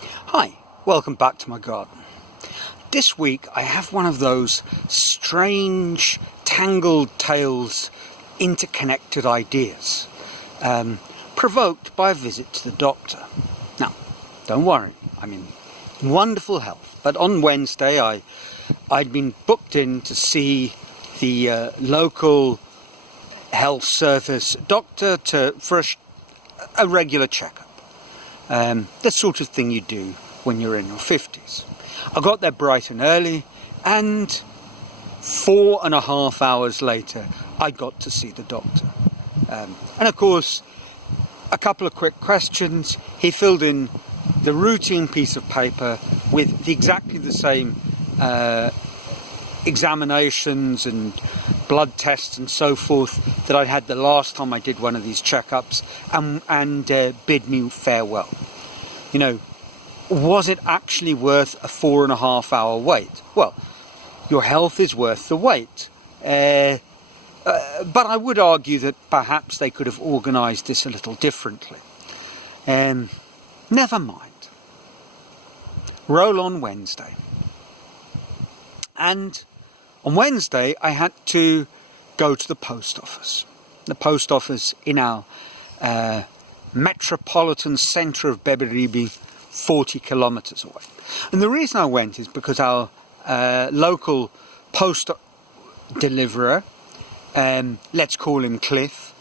Hi, welcome back to my garden. This week I have one of those strange, tangled tales, interconnected ideas, provoked by a visit to the doctor. Now, don't worry, I'm in wonderful health, but on Wednesday I'd been booked in to see the local health service doctor for a regular checkup. The sort of thing you do when you're in your 50s. I got there bright and early, and 4.5 hours later I got to see the doctor. And of course, a couple of quick questions. He filled in the routine piece of paper with exactly the same examinations and blood tests and so forth that I had the last time I did one of these checkups, and bid me farewell. You know, was it actually worth a 4.5 hour wait? Well, your health is worth the wait. But I would argue that perhaps they could have organised this a little differently. Never mind. Roll on Wednesday. And on Wednesday, I had to go to the post office. The post office in our metropolitan centre of Beberibi, 40 kilometres away. And the reason I went is because our local post deliverer, let's call him Cliff,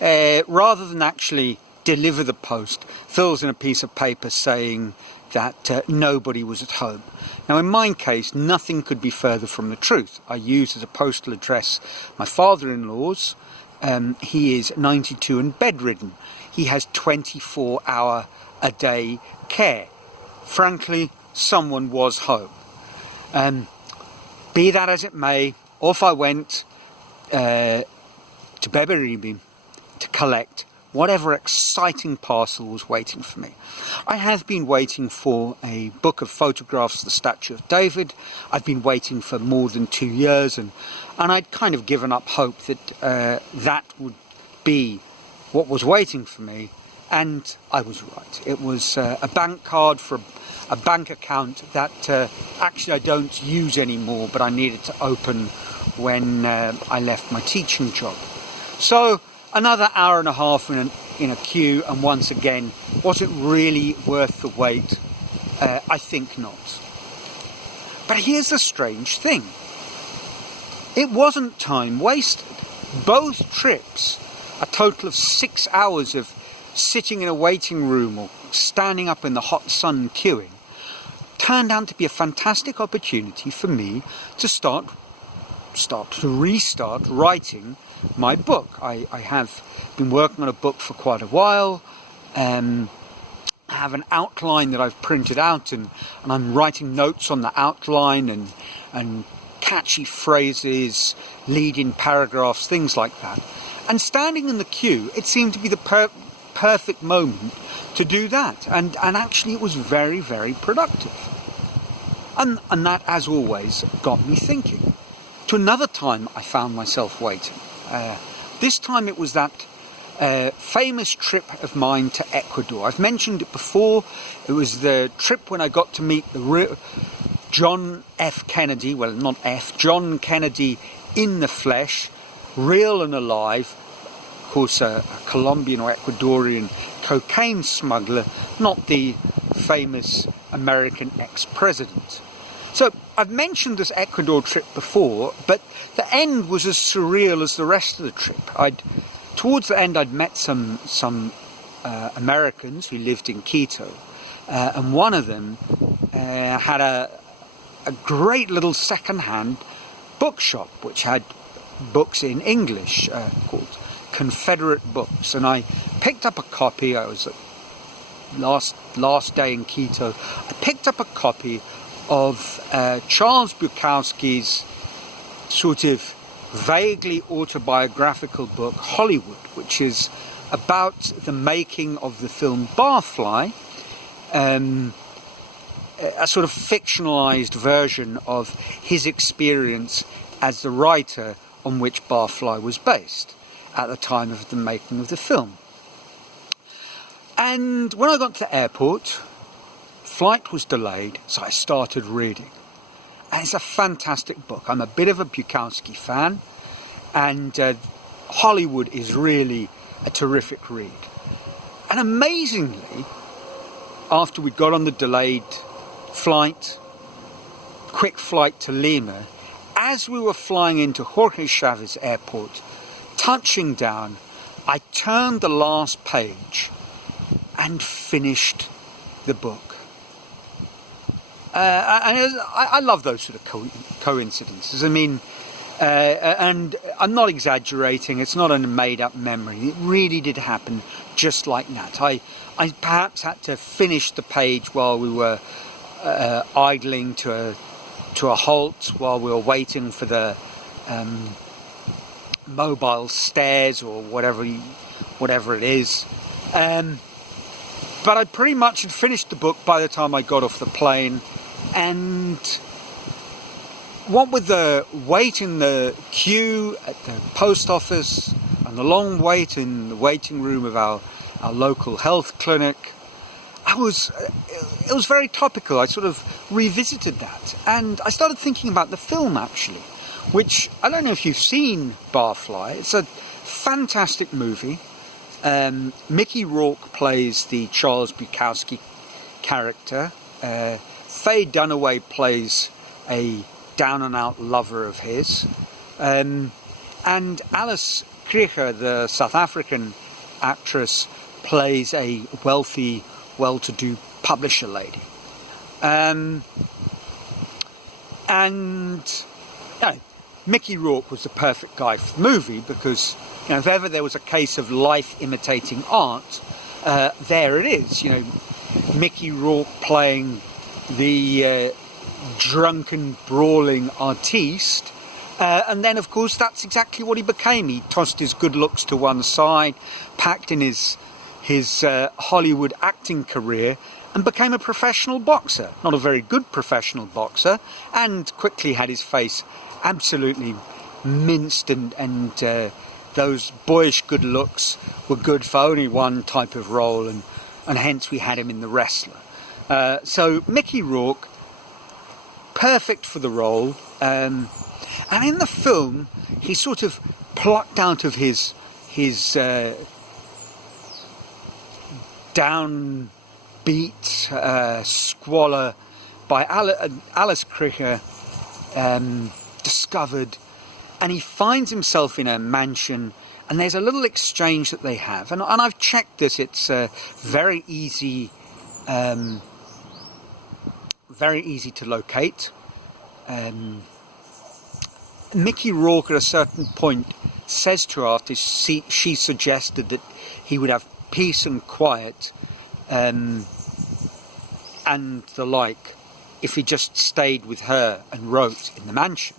rather than actually deliver the post, fills in a piece of paper saying that nobody was at home. Now, in my case, nothing could be further from the truth. I used as a postal address my father-in-law's. He is 92 and bedridden. He has 24-hour-a-day care. Frankly, someone was home. Be that as it may, off I went to Beberibi to collect whatever exciting parcel was waiting for me. I have been waiting for a book of photographs of the statue of David. I've been waiting for more than 2 years, and I'd kind of given up hope that that would be what was waiting for me, and I was right. It was a bank card for a bank account that actually I don't use anymore, but I needed to open when I left my teaching job. So another hour and a half in a queue, and once again, was it really worth the wait? I think not. But here's the strange thing. It wasn't time wasted. Both trips, a total of 6 hours of sitting in a waiting room or standing up in the hot sun queuing, turned out to be a fantastic opportunity for me to restart writing my book. I have been working on a book for quite a while. I have an outline that I've printed out, and I'm writing notes on the outline and catchy phrases, lead-in paragraphs, things like that. And standing in the queue, it seemed to be the perfect moment to do that. And actually it was very, very productive. And that, as always, got me thinking. To another time I found myself waiting. This time it was that famous trip of mine to Ecuador. I've mentioned it before. It was the trip when I got to meet the John F. Kennedy, well, not F, John Kennedy in the flesh, real and alive. Of course, a Colombian or Ecuadorian cocaine smuggler, not the famous American ex-president. So I've mentioned this Ecuador trip before, but the end was as surreal as the rest of the trip. Towards the end, I'd met some Americans who lived in Quito, and one of them had a great little second-hand bookshop which had books in English called Confederate Books, and I picked up a copy. I was last day in Quito. I picked up a copy of Charles Bukowski's sort of vaguely autobiographical book Hollywood, which is about the making of the film Barfly, a sort of fictionalized version of his experience as the writer on which Barfly was based at the time of the making of the film. And when I got to the airport, flight was delayed, so I started reading. And it's a fantastic book. I'm a bit of a Bukowski fan, and Hollywood is really a terrific read. And amazingly, after we got on the delayed flight, quick flight to Lima, as we were flying into Jorge Chavez Airport, touching down, I turned the last page and finished the book. I love those sort of coincidences. I mean, and I'm not exaggerating, it's not a made-up memory. It really did happen just like that. I perhaps had to finish the page while we were idling to a halt, while we were waiting for the mobile stairs or whatever it is. But I pretty much had finished the book by the time I got off the plane, and what with the wait in the queue at the post office and the long wait in the waiting room of our local health clinic, it was very topical. I sort of revisited that, and I started thinking about the film actually, which I don't know if you've seen Barfly. It's a fantastic movie. Mickey Rourke plays the Charles Bukowski character. Faye Dunaway plays a down-and-out lover of his. And Alice Krige, the South African actress, plays a wealthy, well-to-do publisher lady. Mickey Rourke was the perfect guy for the movie because, if ever there was a case of life imitating art, there it is. Mickey Rourke playing the drunken, brawling artiste, and then of course that's exactly what he became. He tossed his good looks to one side, packed in his Hollywood acting career, and became a professional boxer. Not a very good professional boxer, and quickly had his face absolutely minced, and those boyish good looks were good for only one type of role, and hence we had him in The Wrestler. So Mickey Rourke, perfect for the role, and in the film he sort of plucked out of his downbeat squalor by Alice Krige, discovered, and he finds himself in a mansion, and there's a little exchange that they have, and I've checked this. It's very easy to locate. Mickey Rourke at a certain point says to her, after she suggested that he would have peace and quiet and the like if he just stayed with her and wrote in the mansion,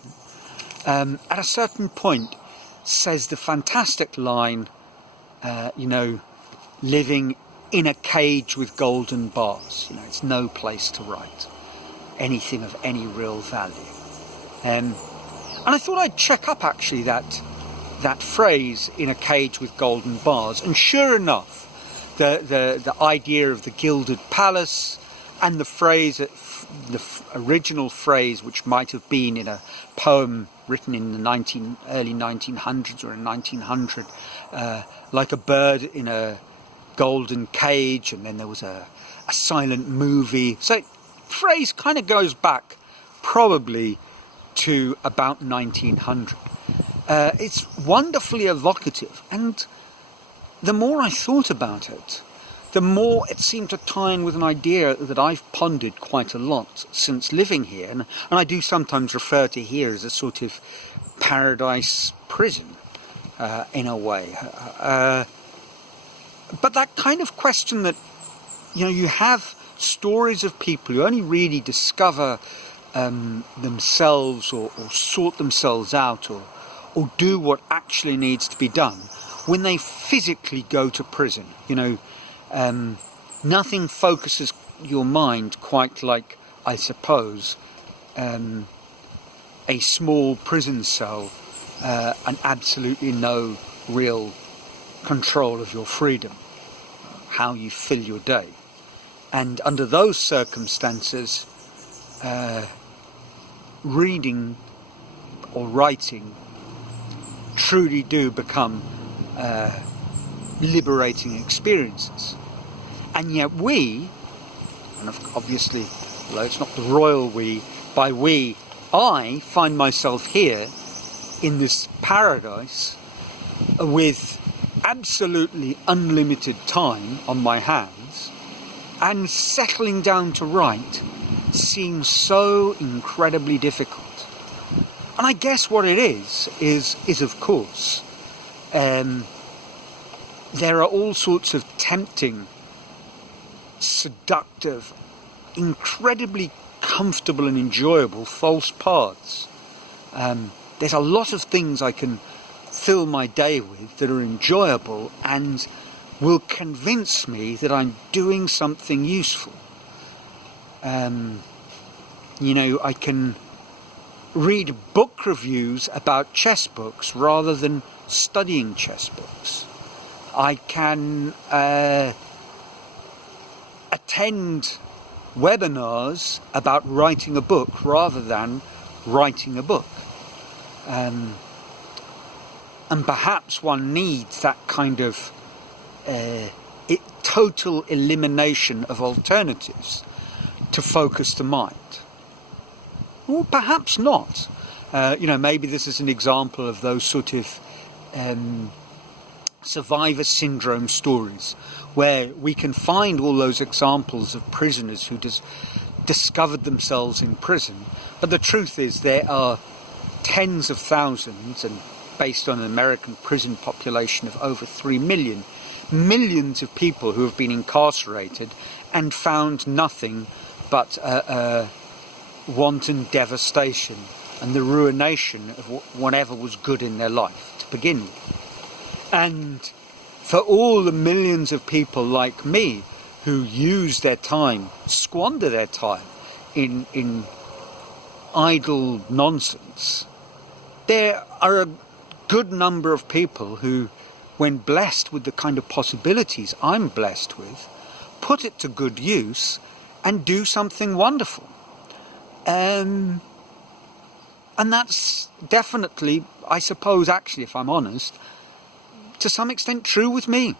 at a certain point says the fantastic line, living in a cage with golden bars. It's no place to write anything of any real value. And I thought I'd check up actually that phrase, in a cage with golden bars, and sure enough, the idea of the gilded palace and the phrase, the original phrase, which might have been in a poem written in the early 1900s or in 1900, like a bird in a golden cage, and then there was a silent movie. So phrase kind of goes back probably to about 1900. It's wonderfully evocative, and the more I thought about it, the more it seemed to tie in with an idea that I've pondered quite a lot since living here, and I do sometimes refer to here as a sort of paradise prison, in a way. But that kind of question that, you have stories of people who only really discover themselves or sort themselves out or do what actually needs to be done when they physically go to prison. Nothing focuses your mind quite like, I suppose, a small prison cell and absolutely no real control of your freedom, how you fill your day. And under those circumstances, reading or writing truly do become liberating experiences. And yet we, and obviously, although it's not the royal we, by we, I find myself here in this paradise with absolutely unlimited time on my hands, and settling down to write seems so incredibly difficult. And I guess what it is of course, there are all sorts of tempting, seductive, incredibly comfortable and enjoyable false paths. There's a lot of things I can fill my day with that are enjoyable and will convince me that I'm doing something useful. I can read book reviews about chess books rather than studying chess books. I can attend webinars about writing a book rather than writing a book. And perhaps one needs that kind of total elimination of alternatives to focus the mind. Or perhaps not. Maybe this is an example of those sort of survivor syndrome stories where we can find all those examples of prisoners who just discovered themselves in prison. But the truth is there are tens of thousands, and based on an American prison population of over 3 million, millions of people who have been incarcerated and found nothing but wanton devastation and the ruination of whatever was good in their life to begin with. And for all the millions of people like me who use their time, squander their time in idle nonsense, there are a good number of people who, when blessed with the kind of possibilities I'm blessed with, put it to good use and do something wonderful. And that's definitely, I suppose, actually, if I'm honest, to some extent true with me.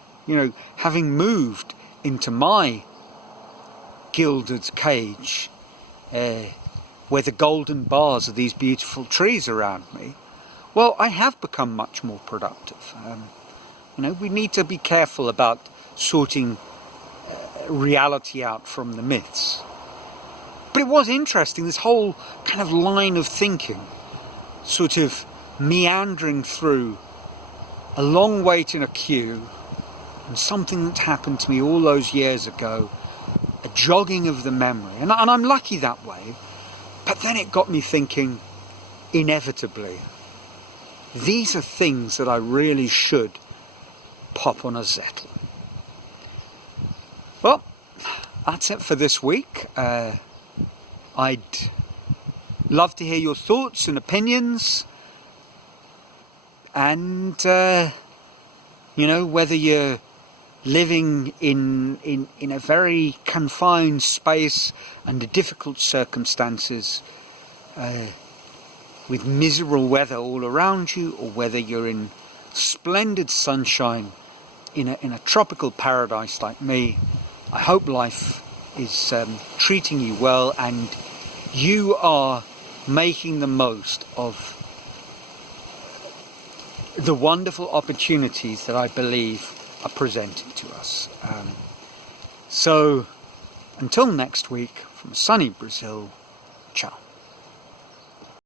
Having moved into my gilded cage, where the golden bars are these beautiful trees around me, well, I have become much more productive. We need to be careful about sorting reality out from the myths. But it was interesting, this whole kind of line of thinking, sort of meandering through a long wait in a queue, and something that happened to me all those years ago, a jogging of the memory. And I'm lucky that way. But then it got me thinking, inevitably, these are things that I really should pop on a Zettel. Well, that's it for this week. I'd love to hear your thoughts and opinions, and whether you're living in a very confined space under difficult circumstances, with miserable weather all around you, or whether you're in splendid sunshine in a tropical paradise like me. I hope life is treating you well, and you are making the most of the wonderful opportunities that I believe are presented to us. So until next week, from sunny Brazil, ciao.